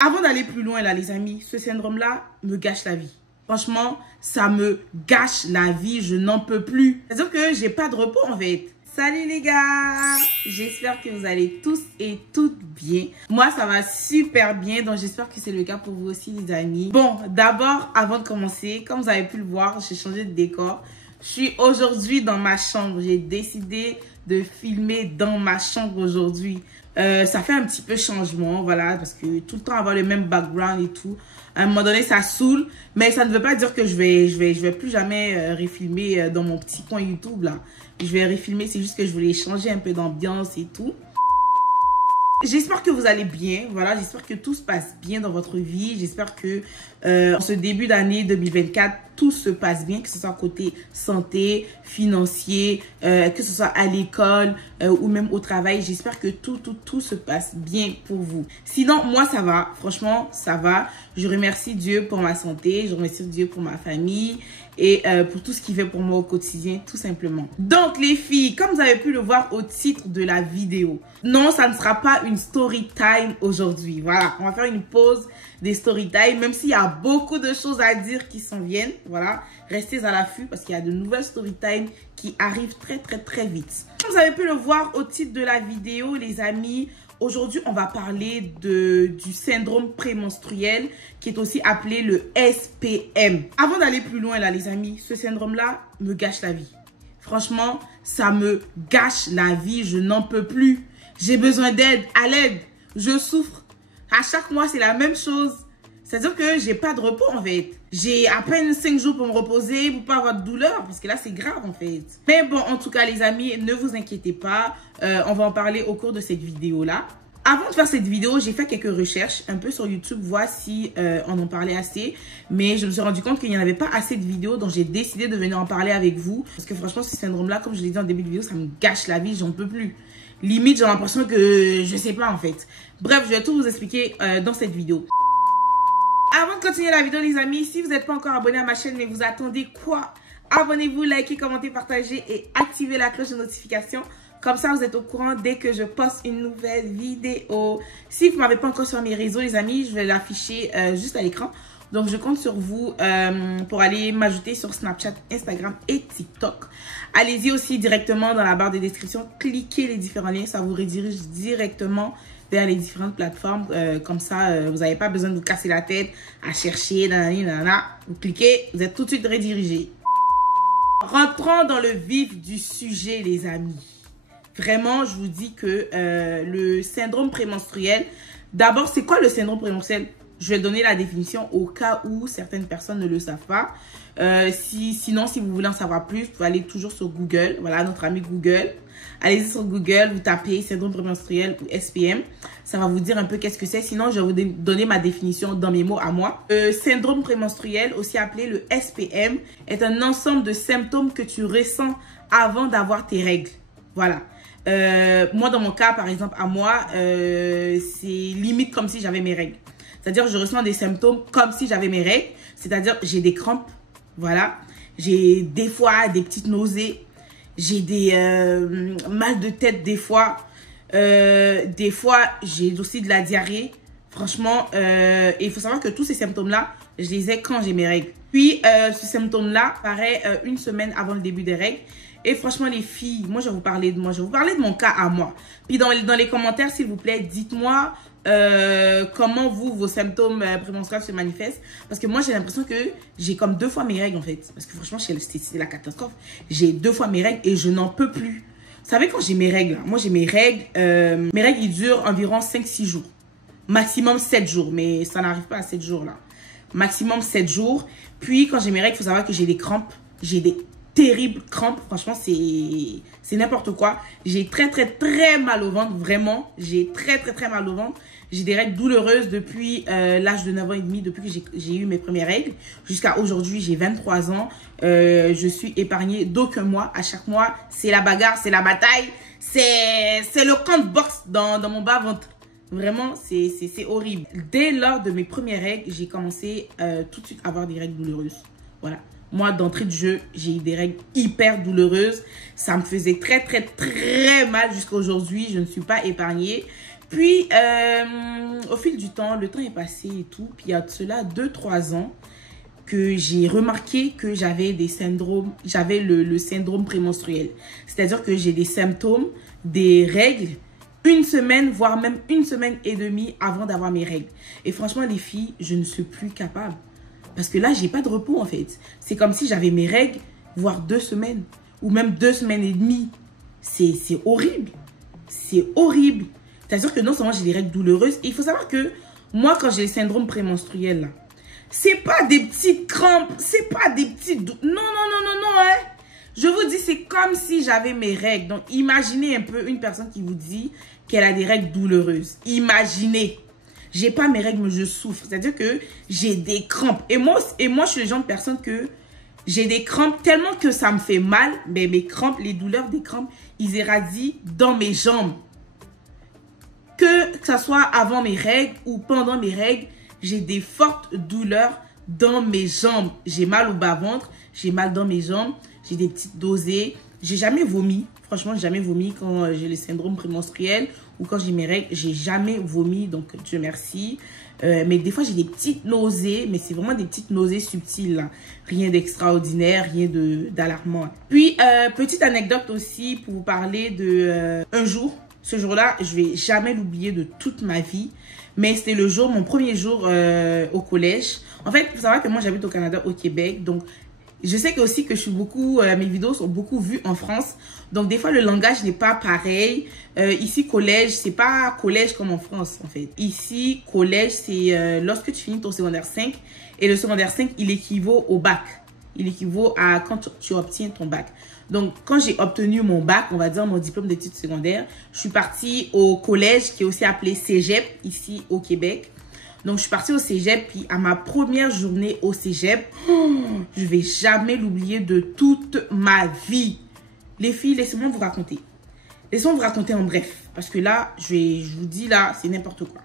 Avant d'aller plus loin là les amis, ce syndrome-là me gâche la vie. Franchement, ça me gâche la vie, je n'en peux plus. C'est-à-dire que j'ai pas de repos en fait. Salut les gars, j'espère que vous allez tous et toutes bien. Moi, ça va super bien, donc j'espère que c'est le cas pour vous aussi les amis. Bon, d'abord, avant de commencer, comme vous avez pu le voir, j'ai changé de décor. Je suis aujourd'hui dans ma chambre. J'ai décidé de filmer dans ma chambre aujourd'hui. Ça fait un petit peu changement, voilà, parce que tout le temps avoir le même background et tout. À un moment donné, ça saoule, mais ça ne veut pas dire que je vais plus jamais refilmer dans mon petit coin YouTube là. Je vais refilmer, c'est juste que je voulais changer un peu d'ambiance et tout. J'espère que vous allez bien, voilà, j'espère que tout se passe bien dans votre vie, j'espère que en ce début d'année 2024, tout se passe bien, que ce soit côté santé, financier, que ce soit à l'école ou même au travail, j'espère que tout se passe bien pour vous. Sinon, moi ça va, franchement ça va, je remercie Dieu pour ma santé, je remercie Dieu pour ma famille et pour tout ce qu'il fait pour moi au quotidien, tout simplement. Donc les filles, comme vous avez pu le voir au titre de la vidéo, non, ça ne sera pas une story time aujourd'hui. Voilà, on va faire une pause des story time, même s'il y a beaucoup de choses à dire qui s'en viennent. Voilà, restez à l'affût parce qu'il y a de nouvelles story time qui arrivent très vite. Comme vous avez pu le voir au titre de la vidéo, les amis, aujourd'hui, on va parler du syndrome prémenstruel qui est aussi appelé le SPM. Avant d'aller plus loin là, les amis, ce syndrome-là me gâche la vie. Franchement, ça me gâche la vie, je n'en peux plus. J'ai besoin d'aide, à l'aide, je souffre. À chaque mois, c'est la même chose. C'est-à-dire que j'ai pas de repos en fait. J'ai à peine 5 jours pour me reposer, pour pas avoir de douleur, parce que là, c'est grave en fait. Mais bon, en tout cas, les amis, ne vous inquiétez pas. On va en parler au cours de cette vidéo-là. Avant de faire cette vidéo, j'ai fait quelques recherches un peu sur YouTube, voir si on en parlait assez. Mais je me suis rendu compte qu'il n'y en avait pas assez de vidéos, donc j'ai décidé de venir en parler avec vous. Parce que franchement, ce syndrome-là, comme je l'ai dit en début de vidéo, ça me gâche la vie, j'en peux plus. Limite, j'ai l'impression que je sais pas en fait. Bref, je vais tout vous expliquer dans cette vidéo. Avant de continuer la vidéo, les amis, si vous n'êtes pas encore abonné à ma chaîne, mais vous attendez quoi? Abonnez-vous, likez, commentez, partagez et activez la cloche de notification. Comme ça, vous êtes au courant dès que je poste une nouvelle vidéo. Si vous ne m'avez pas encore sur mes réseaux, les amis, je vais l'afficher juste à l'écran. Donc, je compte sur vous pour aller m'ajouter sur Snapchat, Instagram et TikTok. Allez-y aussi directement dans la barre de description. Cliquez les différents liens. Ça vous redirige directement vers les différentes plateformes. Comme ça, vous n'avez pas besoin de vous casser la tête à chercher. Nanana. Vous cliquez, vous êtes tout de suite redirigé. Rentrons dans le vif du sujet, les amis. Vraiment, je vous dis que le syndrome prémenstruel... D'abord, c'est quoi le syndrome prémenstruel? Je vais donner la définition au cas où certaines personnes ne le savent pas. Sinon, si vous voulez en savoir plus, vous pouvez aller toujours sur Google. Voilà, notre ami Google. Allez-y sur Google, vous tapez syndrome prémenstruel ou SPM. Ça va vous dire un peu qu'est-ce que c'est. Sinon, je vais vous donner ma définition dans mes mots à moi. Le syndrome prémenstruel, aussi appelé le SPM, est un ensemble de symptômes que tu ressens avant d'avoir tes règles. Voilà. Moi, dans mon cas, par exemple, à moi, c'est limite comme si j'avais mes règles. C'est-à-dire, je ressens des symptômes comme si j'avais mes règles. C'est-à-dire, j'ai des crampes. Voilà. J'ai des fois des petites nausées. J'ai des mal de tête des fois. Des fois, j'ai aussi de la diarrhée. Franchement, il faut savoir que tous ces symptômes-là, je les ai quand j'ai mes règles. Puis, ce symptôme-là paraît une semaine avant le début des règles. Et franchement, les filles, moi, je vais vous parler de moi. Je vais vous parler de mon cas à moi. Puis, dans les commentaires, s'il vous plaît, dites-moi comment vos symptômes prémenstruels se manifestent. Parce que moi, j'ai l'impression que j'ai comme 2 fois mes règles, en fait. Parce que franchement, c'est la catastrophe. J'ai 2 fois mes règles et je n'en peux plus. Vous savez, quand j'ai mes règles, moi, j'ai mes règles, ils durent environ 5-6 jours. Maximum 7 jours, mais ça n'arrive pas à 7 jours, là. Maximum 7 jours. Puis, quand j'ai mes règles, il faut savoir que j'ai des crampes. J'ai des terribles crampes. Franchement, c'est n'importe quoi. J'ai très mal au ventre. Vraiment, j'ai très mal au ventre. J'ai des règles douloureuses depuis l'âge de 9 ans et demi, depuis que j'ai eu mes premières règles. Jusqu'à aujourd'hui, j'ai 23 ans. Je suis épargnée d'aucun mois. À chaque mois, c'est la bagarre, c'est la bataille. C'est le camp de boxe dans mon bas-ventre. Vraiment, c'est horrible. Dès lors de mes premières règles, j'ai commencé tout de suite à avoir des règles douloureuses. Voilà. Moi, d'entrée de jeu, j'ai eu des règles hyper douloureuses. Ça me faisait très mal jusqu'à aujourd'hui. Je ne suis pas épargnée. Puis, au fil du temps, le temps est passé et tout. Puis, il y a de cela 2-3 ans que j'ai remarqué que j'avais des syndromes, j'avais le syndrome prémenstruel. C'est-à-dire que j'ai des symptômes, des règles, une semaine, voire même 1 semaine et demie avant d'avoir mes règles. Et franchement, les filles, je ne suis plus capable. Parce que là, j'ai pas de repos en fait. C'est comme si j'avais mes règles, voire 2 semaines. Ou même 2 semaines et demie. C'est horrible. C'est horrible. C'est-à-dire que non seulement j'ai des règles douloureuses. Et il faut savoir que moi, quand j'ai le syndrome prémenstruel, là, c'est pas des petites crampes. C'est pas des petites... Non, non, non, non, non, hein. Je vous dis, c'est comme si j'avais mes règles. Donc, imaginez un peu une personne qui vous dit qu'elle a des règles douloureuses. Imaginez. J'ai pas mes règles, mais je souffre. C'est-à-dire que j'ai des crampes. Et moi, je suis le genre de personne que j'ai des crampes tellement que ça me fait mal. Mais mes crampes, les douleurs des crampes, ils irradient dans mes jambes. Que ce soit avant mes règles ou pendant mes règles, j'ai des fortes douleurs dans mes jambes. J'ai mal au bas-ventre, j'ai mal dans mes jambes, j'ai des petites nausées. J'ai jamais vomi. Franchement, j'ai jamais vomi quand j'ai le syndrome prémenstruel ou quand j'ai mes règles. J'ai jamais vomi, donc Dieu merci. Mais des fois, j'ai des petites nausées, mais c'est vraiment des petites nausées subtiles, là. Rien d'extraordinaire, rien d'alarmant. Puis, petite anecdote aussi pour vous parler de un jour. Ce jour-là, je vais jamais l'oublier de toute ma vie. Mais c'était le jour, mon premier jour au collège. En fait, il faut savoir que moi, j'habite au Canada, au Québec. Donc, je sais que aussi que je suis beaucoup, mes vidéos sont beaucoup vues en France. Donc, des fois, le langage n'est pas pareil. Ici, collège, c'est pas collège comme en France, en fait. Ici, collège, c'est lorsque tu finis ton secondaire 5. Et le secondaire 5, il équivaut au bac. Il équivaut à quand tu obtiens ton bac. Donc, quand j'ai obtenu mon bac, on va dire mon diplôme d'études secondaires, je suis partie au collège qui est aussi appelé Cégep, ici au Québec. Donc, je suis partie au Cégep, puis à ma première journée au Cégep, je vais jamais l'oublier de toute ma vie. Les filles, laissez-moi vous raconter. Laissez-moi vous raconter en bref, parce que là, je vous dis là, c'est n'importe quoi.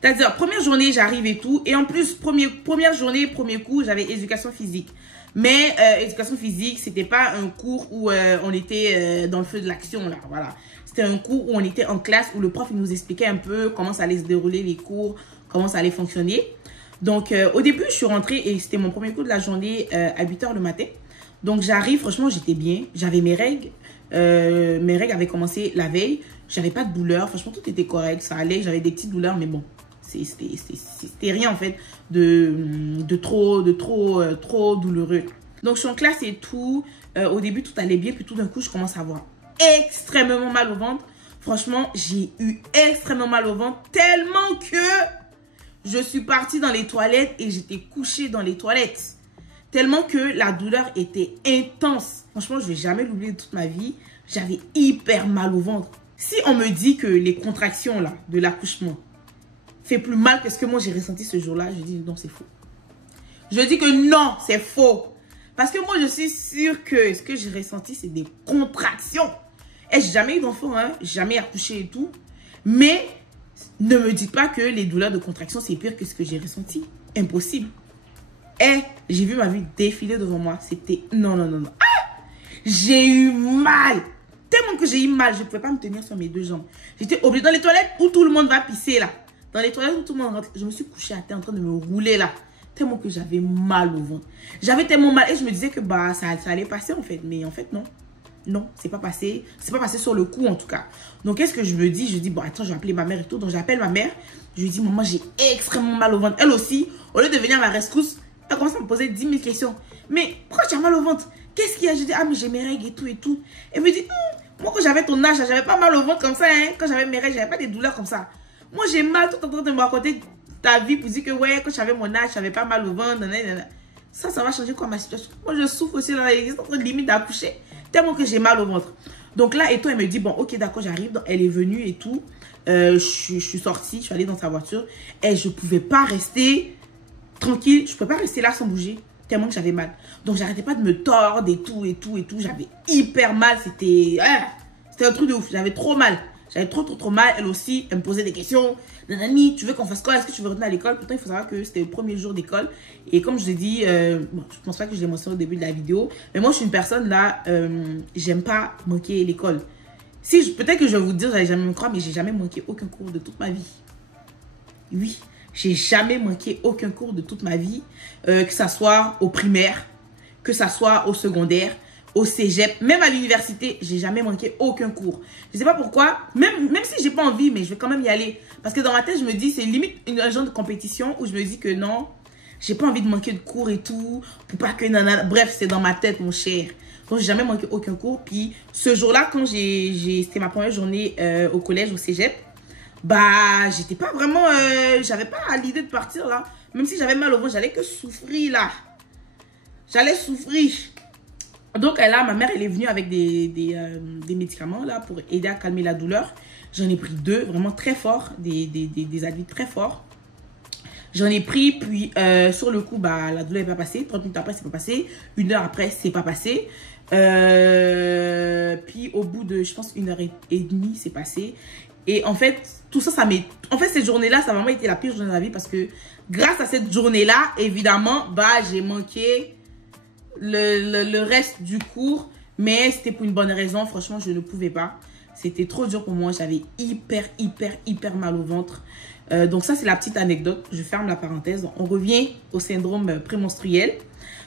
C'est-à-dire, première journée, j'arrive et tout, et en plus, première journée, premier coup, j'avais éducation physique. Mais éducation physique, c'était pas un cours où on était dans le feu de l'action, là, voilà. C'était un cours où on était en classe, où le prof il nous expliquait un peu comment ça allait se dérouler les cours, comment ça allait fonctionner. Donc, au début, je suis rentrée et c'était mon premier cours de la journée à 8 h le matin. Donc, j'arrive, franchement, j'étais bien. J'avais mes règles. Mes règles avaient commencé la veille. J'avais pas de douleur. Franchement, tout était correct. Ça allait. J'avais des petites douleurs, mais bon. C'était rien, en fait, de trop douloureux. Donc, je suis en classe et tout. Au début, tout allait bien. Puis, tout d'un coup, je commence à avoir extrêmement mal au ventre. Franchement, j'ai eu extrêmement mal au ventre. Tellement que je suis partie dans les toilettes et j'étais couchée dans les toilettes. Tellement que la douleur était intense. Franchement, je ne vais jamais l'oublier de toute ma vie. J'avais hyper mal au ventre. Si on me dit que les contractions là, de l'accouchement fait plus mal que ce que moi j'ai ressenti ce jour-là, je dis non, c'est faux. Je dis que non, c'est faux. Parce que moi, je suis sûre que ce que j'ai ressenti, c'est des contractions. Et j'ai jamais eu d'enfant, hein, jamais accouché et tout. Mais ne me dites pas que les douleurs de contraction, c'est pire que ce que j'ai ressenti. Impossible. Et j'ai vu ma vie défiler devant moi. C'était non, non, non, non. Ah! J'ai eu mal. Tellement que j'ai eu mal, je ne pouvais pas me tenir sur mes deux jambes. J'étais obligée dans les toilettes où tout le monde va pisser là. Dans les toilettes où tout le monde rentre. Je me suis couchée à terre en train de me rouler là. Tellement que j'avais mal au ventre. J'avais tellement mal et je me disais que bah ça allait passer en fait. Mais en fait non. Non, c'est pas passé. C'est pas passé sur le coup en tout cas. Donc qu'est-ce que je me dis? Je dis bon attends, je vais appeler ma mère et tout. Donc j'appelle ma mère. Je lui dis maman, j'ai extrêmement mal au ventre. Elle aussi, au lieu de venir à ma rescousse, elle commence à me poser 10 000 questions. Mais pourquoi tu as mal au ventre? Qu'est-ce qu'il y a? Je dis ah mais j'ai mes règles et tout et tout. Elle me dit moi quand j'avais ton âge, j'avais pas mal au ventre comme ça. Hein. Quand j'avais mes règles, j'avais pas des douleurs comme ça. Moi j'ai mal tout en train de me raconter ta vie pour dire que ouais quand j'avais mon âge, j'avais pas mal au ventre. Nanana. Ça va changer quoi ma situation? Moi je souffre aussi là, ils sont en train de limite d'accoucher. Tellement que j'ai mal au ventre. Donc là, et toi, elle me dit, bon, ok, d'accord, j'arrive. Elle est venue et tout. Je suis sortie, je suis allée dans sa voiture. Et je ne pouvais pas rester tranquille. Je ne pouvais pas rester là sans bouger. Tellement que j'avais mal. Donc, j'arrêtais pas de me tordre et tout, et tout, et tout. J'avais hyper mal. C'était un truc de ouf. J'avais trop mal. J'avais trop mal. Elle aussi, elle me posait des questions. Nanani, tu veux qu'on fasse quoi? Est-ce que tu veux retourner à l'école? Pourtant, il faut savoir que c'était le premier jour d'école. Et comme je l'ai dit, bon, je pense pas que je l'ai mentionné au début de la vidéo. Mais moi, je suis une personne là, j'aime pas manquer l'école. Peut-être que je vais vous dire, j'allais jamais me croire, mais j'ai jamais manqué aucun cours de toute ma vie. Oui, j'ai jamais manqué aucun cours de toute ma vie, que ça soit au primaire, que ça soit au secondaire, au cégep, même à l'université, j'ai jamais manqué aucun cours. Je sais pas pourquoi, même si j'ai pas envie, mais je vais quand même y aller. Parce que dans ma tête, je me dis, c'est limite un genre de compétition où je me dis que non, j'ai pas envie de manquer de cours et tout, pour pas que nana... Bref, c'est dans ma tête, mon cher. Donc, j'ai jamais manqué aucun cours. Puis, ce jour-là, quand c'était ma première journée au collège, au cégep, bah, j'étais pas vraiment... j'avais pas l'idée de partir, là. Même si j'avais mal au ventre, j'allais que souffrir, là. J'allais souffrir. Donc, là, ma mère, elle est venue avec des médicaments, là, pour aider à calmer la douleur. J'en ai pris 2, vraiment très forts, des Advil très forts. J'en ai pris, puis sur le coup, bah, la douleur n'est pas passée. 30 minutes après, c'est pas passé. 1 heure après, c'est pas passé. Puis au bout de, je pense, 1h30, c'est passé. Et en fait, tout ça, En fait, cette journée-là, ça a vraiment été la pire journée de ma vie parce que grâce à cette journée-là, évidemment, bah, j'ai manqué le reste du cours. Mais c'était pour une bonne raison. Franchement, je ne pouvais pas. C'était trop dur pour moi. J'avais hyper mal au ventre. Donc ça, c'est la petite anecdote. Je ferme la parenthèse. On revient au syndrome prémenstruel.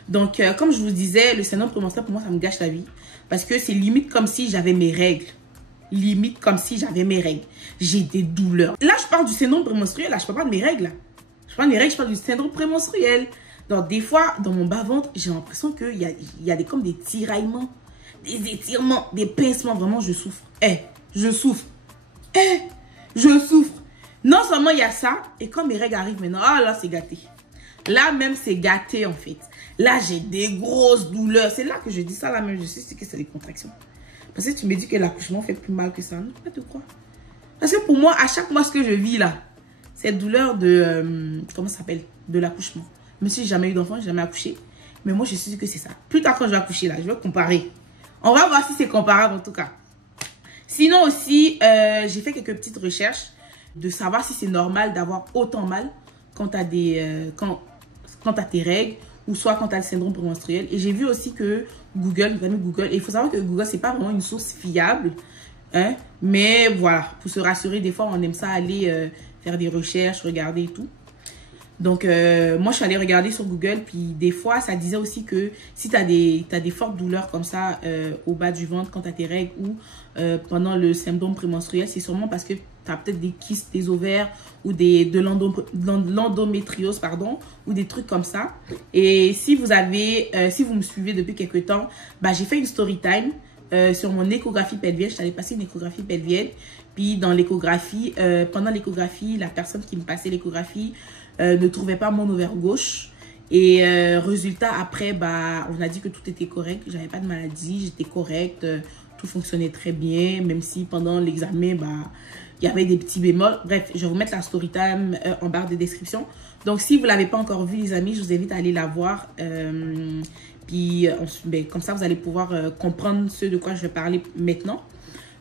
Donc, comme je vous disais, le syndrome prémenstruel, pour moi, ça me gâche la vie. Parce que c'est limite comme si j'avais mes règles. Limite comme si j'avais mes règles. J'ai des douleurs. Là, je parle du syndrome prémenstruel. Là, je parle pas de mes règles. Là. Je parle des règles, je parle du syndrome prémenstruel. Donc, des fois, dans mon bas-ventre, j'ai l'impression qu'il y a comme des tiraillements, des étirements, des pincements. Vraiment, je souffre. Je souffre. Je souffre. Non seulement il y a ça, et quand mes règles arrivent maintenant, ah là, c'est gâté. Là même, c'est gâté en fait. Là, j'ai des grosses douleurs. C'est là que je dis ça, là même, je sais que c'est des contractions. Parce que tu me dis que l'accouchement fait plus mal que ça. Non, pas de quoi. Parce que pour moi, à chaque mois, ce que je vis là, cette douleur de, comment ça s'appelle, de l'accouchement. Même si j'ai jamais eu d'enfant, j'ai jamais accouché. Mais moi, je suis sûre que c'est ça. Plus tard, quand je vais accoucher là, je vais comparer. On va voir si c'est comparable en tout cas. Sinon aussi, j'ai fait quelques petites recherches de savoir si c'est normal d'avoir autant mal quand tu as tes règles ou soit quand tu as le syndrome prémenstruel. Et j'ai vu aussi que Google, et il faut savoir que Google, c'est pas vraiment une source fiable. Hein, mais voilà, pour se rassurer, des fois, on aime ça aller faire des recherches, regarder et tout. Donc, moi, je suis allée regarder sur Google, puis des fois, ça disait aussi que si tu as des fortes douleurs comme ça au bas du ventre quand tu as tes règles ou pendant le syndrome prémenstruel, c'est sûrement parce que tu as peut-être des kystes des ovaires ou de l'endométriose, pardon, ou des trucs comme ça. Et si vous me suivez depuis quelques temps, bah, j'ai fait une story time sur mon échographie pelvienne. Je suis allée passer une échographie pelvienne. Puis dans l'échographie, pendant l'échographie, la personne qui me passait l'échographie ne trouvait pas mon ovaire gauche. Et résultat, après, bah, on a dit que tout était correct, que j'avais pas de maladie, j'étais correcte, tout fonctionnait très bien, même si pendant l'examen, bah, il y avait des petits bémols. Bref, je vais vous mettre la story time en barre de description. Donc, si vous ne l'avez pas encore vue, les amis, je vous invite à aller la voir. Puis, comme ça, vous allez pouvoir comprendre ce de quoi je vais parler maintenant.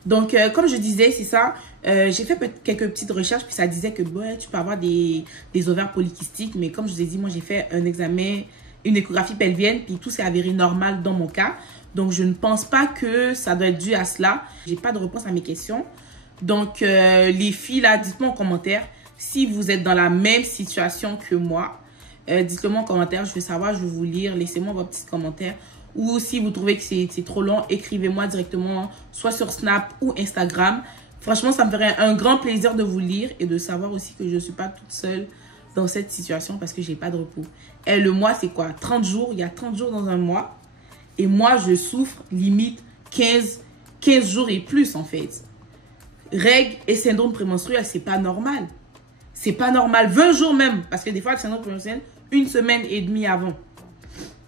Donc, comme je disais, c'est ça. J'ai fait quelques petites recherches, puis ça disait que ouais, tu peux avoir des ovaires polykystiques. Mais comme je vous ai dit, moi, j'ai fait un examen, une échographie pelvienne, puis tout s'est avéré normal dans mon cas. Donc, je ne pense pas que ça doit être dû à cela. J'ai pas de réponse à mes questions. Donc, les filles, là, dites-moi en commentaire si vous êtes dans la même situation que moi. Dites-le moi en commentaire, je veux savoir, je veux vous lire. Laissez-moi vos petits commentaires. Ou si vous trouvez que c'est trop long, écrivez-moi directement, soit sur Snap ou Instagram. Franchement, ça me ferait un grand plaisir de vous lire et de savoir aussi que je ne suis pas toute seule dans cette situation parce que j'ai pas de repos. Et le mois, c'est quoi? 30 jours. Il y a 30 jours dans un mois. Et moi, je souffre limite 15 jours et plus en fait. Règles et syndrome prémenstruel, c'est pas normal. C'est pas normal. 20 jours même. Parce que des fois, le syndrome prémenstruel, 1 semaine et demie avant.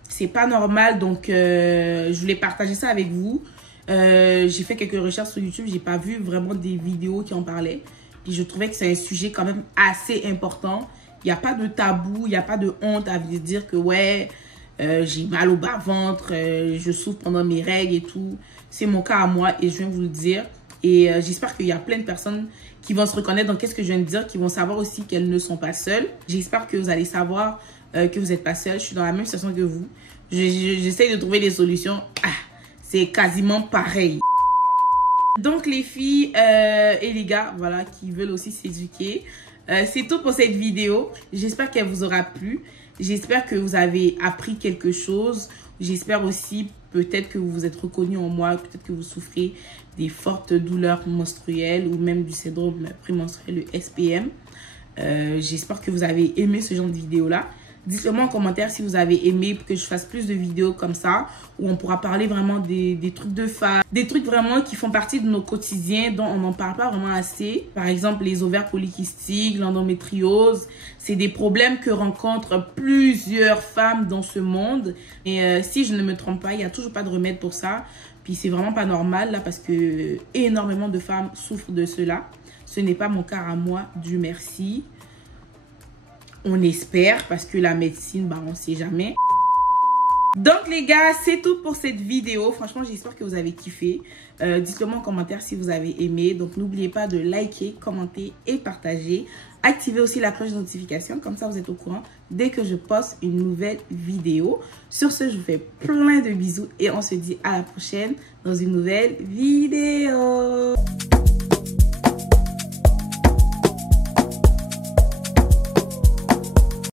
C'est pas normal. Donc, je voulais partager ça avec vous. J'ai fait quelques recherches sur YouTube. J'ai pas vu vraiment des vidéos qui en parlaient. Puis, je trouvais que c'est un sujet quand même assez important. Il n'y a pas de tabou. Il n'y a pas de honte à dire que, ouais, j'ai mal au bas-ventre. Je souffre pendant mes règles et tout. C'est mon cas à moi et je viens vous le dire. Et j'espère qu'il y a plein de personnes qui vont se reconnaître dans qu'est-ce que je viens de dire, qui vont savoir aussi qu'elles ne sont pas seules. J'espère que vous allez savoir que vous n'êtes pas seul. Je suis dans la même situation que vous. J'essaye de trouver des solutions. Ah, c'est quasiment pareil. Donc les filles et les gars, voilà, qui veulent aussi s'éduquer, c'est tout pour cette vidéo. J'espère qu'elle vous aura plu. J'espère que vous avez appris quelque chose. J'espère aussi peut-être que vous vous êtes reconnu en moi, peut-être que vous souffrez des fortes douleurs menstruelles ou même du syndrome prémenstruel, le SPM. J'espère que vous avez aimé ce genre de vidéo-là. Dites-le moi en commentaire si vous avez aimé que je fasse plus de vidéos comme ça, où on pourra parler vraiment des trucs de femmes, des trucs vraiment qui font partie de nos quotidiens, dont on n'en parle pas vraiment assez. Par exemple, les ovaires polykystiques, l'endométriose, c'est des problèmes que rencontrent plusieurs femmes dans ce monde. Et si je ne me trompe pas, il n'y a toujours pas de remède pour ça. Puis c'est vraiment pas normal là, parce que énormément de femmes souffrent de cela. Ce n'est pas mon cas à moi, Dieu merci. On espère, parce que la médecine, bah, on ne sait jamais. Donc les gars, c'est tout pour cette vidéo. Franchement, j'espère que vous avez kiffé. Dites-le moi en commentaire si vous avez aimé. Donc n'oubliez pas de liker, commenter et partager. Activez aussi la cloche de notification, comme ça vous êtes au courant dès que je poste une nouvelle vidéo. Sur ce, je vous fais plein de bisous et on se dit à la prochaine dans une nouvelle vidéo.